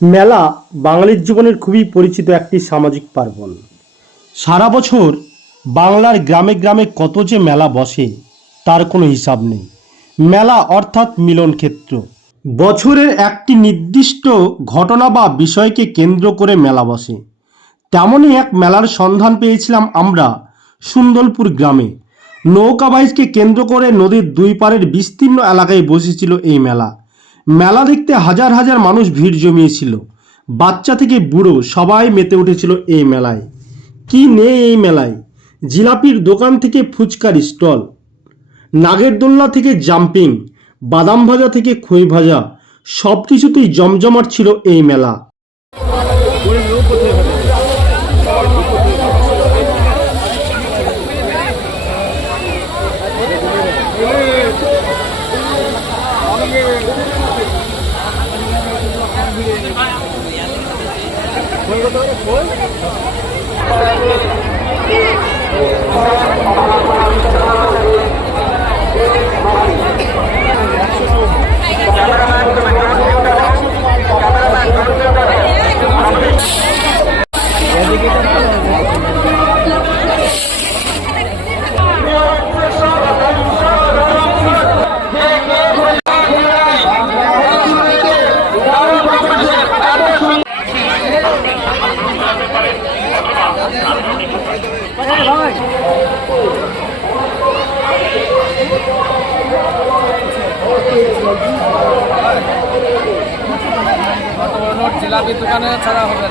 মেলা বাঙালির জীবনের খুবই পরিচিত একটি সামাজিক পার্বণ। সারা বছর বাংলার গ্রামে গ্রামে কত যে মেলা বসে তার কোনো হিসাব নেই। মেলা অর্থাৎ মিলন ক্ষেত্র। বছরের একটি নির্দিষ্ট ঘটনা বা বিষয়কে কেন্দ্র করে মেলা বসে। তেমনই এক মেলার সন্ধান পেয়েছিলাম আমরা সুন্দরপুর গ্রামে। নৌকা বাইচকে কেন্দ্র করে নদীর দুই পাড়ের বিস্তীর্ণ এলাকায় বসেছিল এই মেলা। মেলা দেখতে হাজার হাজার মানুষ ভিড় জমিয়েছিল। বাচ্চা থেকে বুড়ো সবাই মেতে উঠেছিল এই মেলায়। কি নেই এই মেলায়? জিলাপির দোকান থেকে ফুচকার স্টল, নাগের দোলনা থেকে জাম্পিং, বাদাম ভাজা থেকে খই ভাজা, সব কিছুতেই জমজমাট ছিল এই মেলা। জিলাপি দোকানে ছাড়া হবে।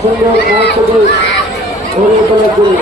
সুন্দর মহোৎসবে ভরিয়ে তোলার জন্য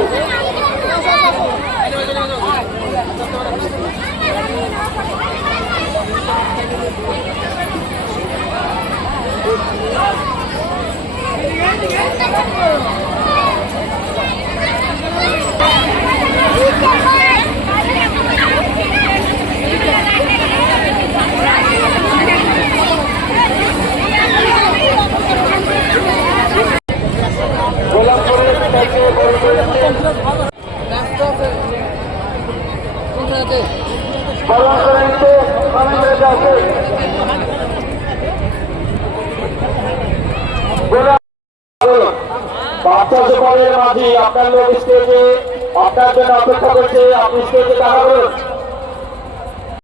বাচ্চা সকলের মাঝে আপনার লোক স্টেজে আপনার জন্য অপেক্ষা করছে। আপনি স্টেজে দাঁড়াবেন।